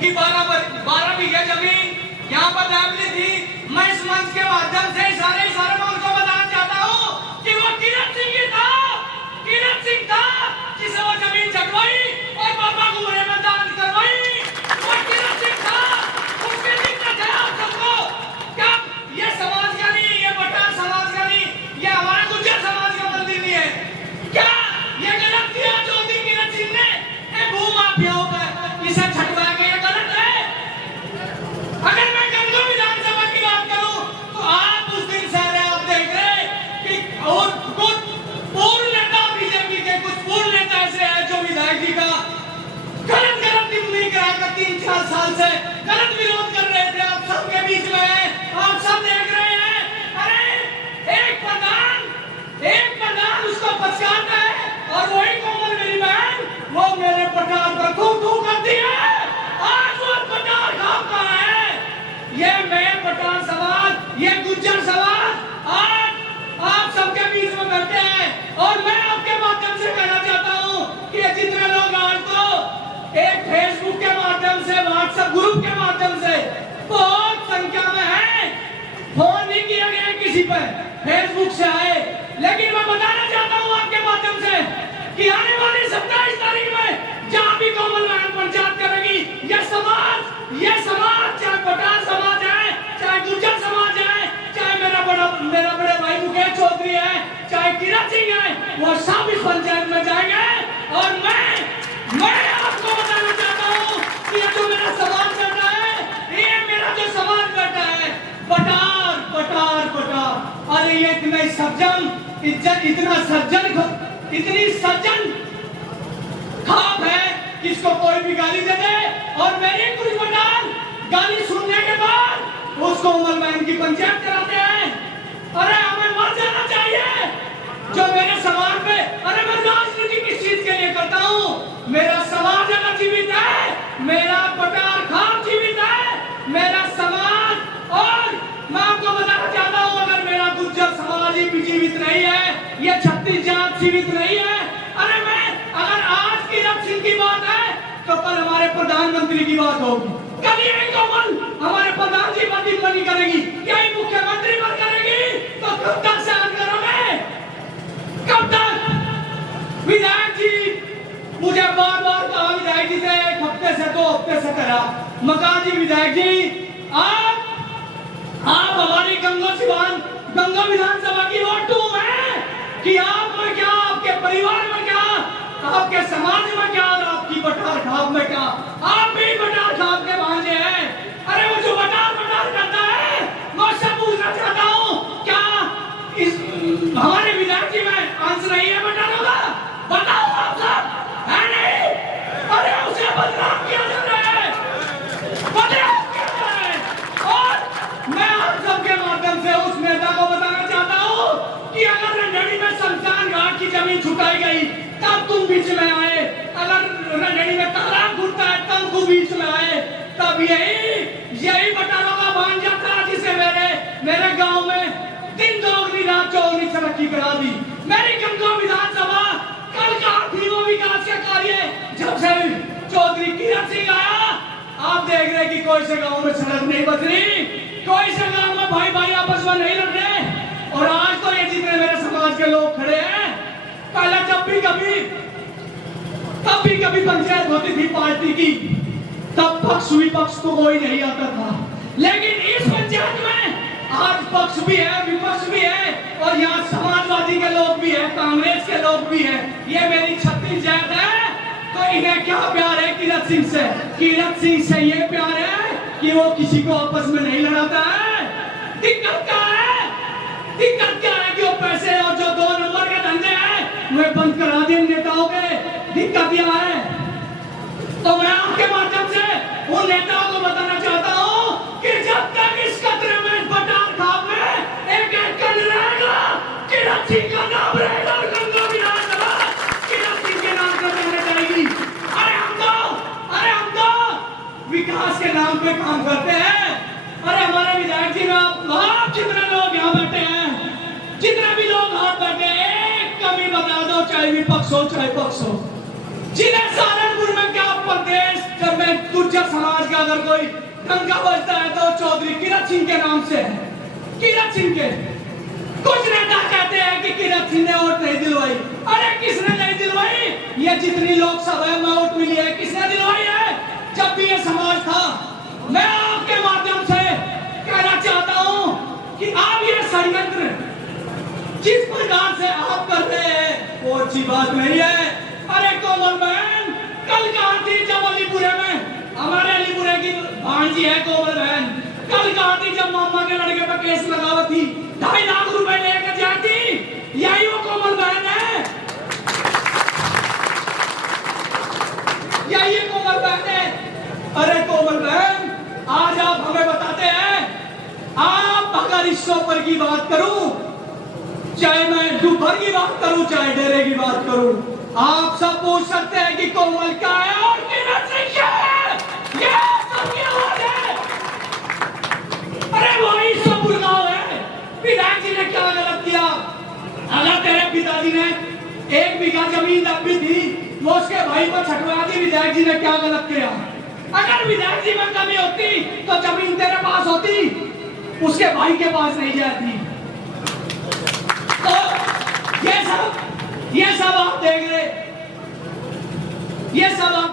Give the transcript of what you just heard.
उनकी 12 बीघे जमीन यहाँ पर दाखिल थी। मैं इस मंच के माध्यम से इशारे में उनको बताना चाहता हूँ कि वो किरण सिंह था जिसे वो जमीन छटवाई और बाबा को बड़े में दान करवाई। वो किरण सिंह था, उसके दिक्कत है आप सबको। क्या ये समाज का नहीं, ये पठान समाज का नहीं, ये हमारे गुज्जर समाज का मंदिर नहीं है क्या? ये गलत किया जो किरण सिंह ने भू माफियाओं पर इसे छटवाया गया, ये गलत है। अगर मैं गंगा विधानसभा की बात करूं तो आप उस दिन से आप देख रहे कि और कुछ पूर्व नेता बीजेपी के कुछ पूर्व नेता ऐसे हैं जो विधायक जी का गलत टिप्पणी कराकर 3-4 साल से गलत विरोध कर रहे थे। आप सबके बीच में है, आप सब देख रहे हैं। अरे एक प्रधान उसको पछाड़ता है और वही कोमल मेरी बहन वो मेरे पठान पर थू करती है। आज वो पठान खाप कहाँ है? ये मैं पठान समाज, ये गुज्जर समाज आज आप सबके बीच में बैठे हैं और मैं आपके माध्यम से कहना चाहता हूँ कि जितने लोग आज तो एक फेसबुक के माध्यम से, व्हाट्सएप ग्रुप के माध्यम से बहुत संख्या में है, फोन नहीं किया गया किसी पर, फेसबुक से आए। लेकिन मैं बताना चाहता हूँ आपके माध्यम से कि आने वाली 27 तारीख में जहाँ भी कोमल बहन पंचायत करेगी, ये समाज चाहे पठान समाज है, चाहे गुज्जर समाज है, चाहे मेरा बड़े भाई मुकेश चौधरी है, चाहे किरण सिंह है, वो सब इस पंचायत में जाएंगे। और मैं आपको बताना चाहता हूँ कि ये जो मेरा समाज बैठा है, ये मेरा जो समाज बैठा है, पठार। अरे ये इतना सज्जन, इतनी सज्जन खाप है किसको कोई भी गाली दे दे और मेरे कुछ पठान गाली सुनने के बाद उसको कोमल बहन की पंचायत कराते हैं। अरे हमें मर जाना चाहिए जो मेरे समाज पे। अरे मैं राजनीति किस चीज के लिए करता हूँ? मेरा समाज अगर जीवित है, मेरा पठान खाप जीवित है, मेरा समाज। और मैं आपको बताना चाहता हूँ अगर मेरा गुज्जर समाज ही जीवित नहीं है, ये 36 जात जीवित नहीं है। अरे अगर आज की किरण सिंह की बात है तो कल हमारे प्रधानमंत्री की बात होगी, कल यही कोमल हमारे प्रधान जी बनी करेगी, यही मुख्यमंत्री बन करेगी। तो कब तक सहन करोगे? कब तक? विधायक जी मुझे बार कहा, विधायक जी से 1 हफ्ते से 2 हफ्ते से करा, मकान जी विधायक जी आप हमारी गंगा विधानसभा की वोट टूम है कि आप में क्या, आपके परिवार में क्या, आपके समाज में क्या और आपकी बटार खाप में क्या? आप भी बटार खाप के भांजे हैं। अरे वो जो बटार करता है मैं उससे पूछना चाहता हूँ क्या इस हमारे विधायक जी में अंश नहीं है बटारों का? बताओ आप सब, है नहीं? अरे उसे बदनाम किया जा रहा है, और मैं आप सबके माध्यम से उस नेता को बताना चाहता हूँ कि अगर रंजनी में शमशान घाट की जमीन छुटाई गई तब तुम बीच में आए, अगर रंजनी में तालाब घुटता है तब तुम बीच में आए, तब यही बटारों का भांजा था जिसे मेरे गांव में दिन दोगुनी रात चौगुनी तरक्की करा दी। मेरी गंगा विधानसभा कल का थी वो विकास के कार्य जब से चौधरी किरण सिंह आया। आप देख रहे कि कोई से गांव में सड़क नहीं बच रही, कोई से गांव में भाई आपस में नहीं लड़ रहे। और आज तो ये जितने मेरे समाज के लोग खड़े हैं, पहले जब भी कभी पंचायत होती थी पार्टी की, तब पक्ष विपक्ष तो कोई नहीं आता था। लेकिन इस पंचायत में आज पक्ष भी है, विपक्ष भी है और यहाँ समाजवादी के लोग भी है, कांग्रेस के लोग भी है। ये मेरी 36 जात है। तो इन्हें क्या प्यार है किरण सिंह से? किरण सिंह से ये प्यार है कि वो किसी को आपस में नहीं लड़ाता है। दिक्कत क्या है कि वो पैसे और जो 2 नंबर के धंधे हैं वे बंद करा दिए नेताओं के। दिक्कत यह है। तो मैं आपके माध्यम से उन नेताओं को बताना चाहता हूँ कि जब तक इस कतरे में बटार खाप में एक रहेगा, किरण सिंह का नाम रहेगा और गंगा विधानसभा किरण सिंह के नाम पर रहने जाएगी। अरे हम तो विकास के नाम पे काम करते हैं। अरे हमारे विधायक जी में आप जितने लोग यहाँ बैठे हैं, जितने भी लोग हाथ बैठे हैं, एक कमी बता दो, चाहे विपक्ष हो चाहे पक्ष हो, जिन्हें सहारनपुर में क्या प्रदेश जब मैं गुर्जर समाज का अगर कोई डंका बजता है तो चौधरी किरत सिंह के नाम से है। किरत सिंह के कुछ नेता कहते हैं कि किरत सिंह ने वोट नहीं दिलवाई। अरे किसने नहीं दिलवाई? ये जितनी लोकसभा में वोट मिली है किसने दिलवाई है? जब भी ये समाज था। मैं आपके माध्यम से कहना चाहता हूं कि आप ये षड्यंत्र जिस प्रकार से आप कर रहे हैं वो अच्छी बात नहीं है। अरे कोमल बहन कल कहां थी जब अलीपुरे में, हमारे अलीपुरे की भांजी है कोमल बहन, कल कहां थी जब मामा के लड़के पर केस लगा थी, 2.5 लाख रुपए लेकर जाती? यही वो कोमल बहन है, यही कोमल बहन है। अरे कोमल बहन आज आप हमें बताते हैं, आप अगर इस पर की बात करूं, चाहे मैं डुब्बर की बात करूं चाहे डेरे की बात करूं, आप सब पूछ सकते हैं कि कोमल क्या है और किरत सिंह क्या है। ये सबकी आवाज है। अरे वही सब बुलाओ है। विधायक जी ने क्या गलत किया? अगर तेरे पिताजी ने 1 बीघा जमीन दबी थी वो उसके भाई को छटवा दी, विधायक जी ने क्या गलत किया? अगर विधायक जी में कमी होती तो जमीन तेरे पास होती, उसके भाई के पास नहीं जाती। तो ये सब आप देख रहे, ये सब आप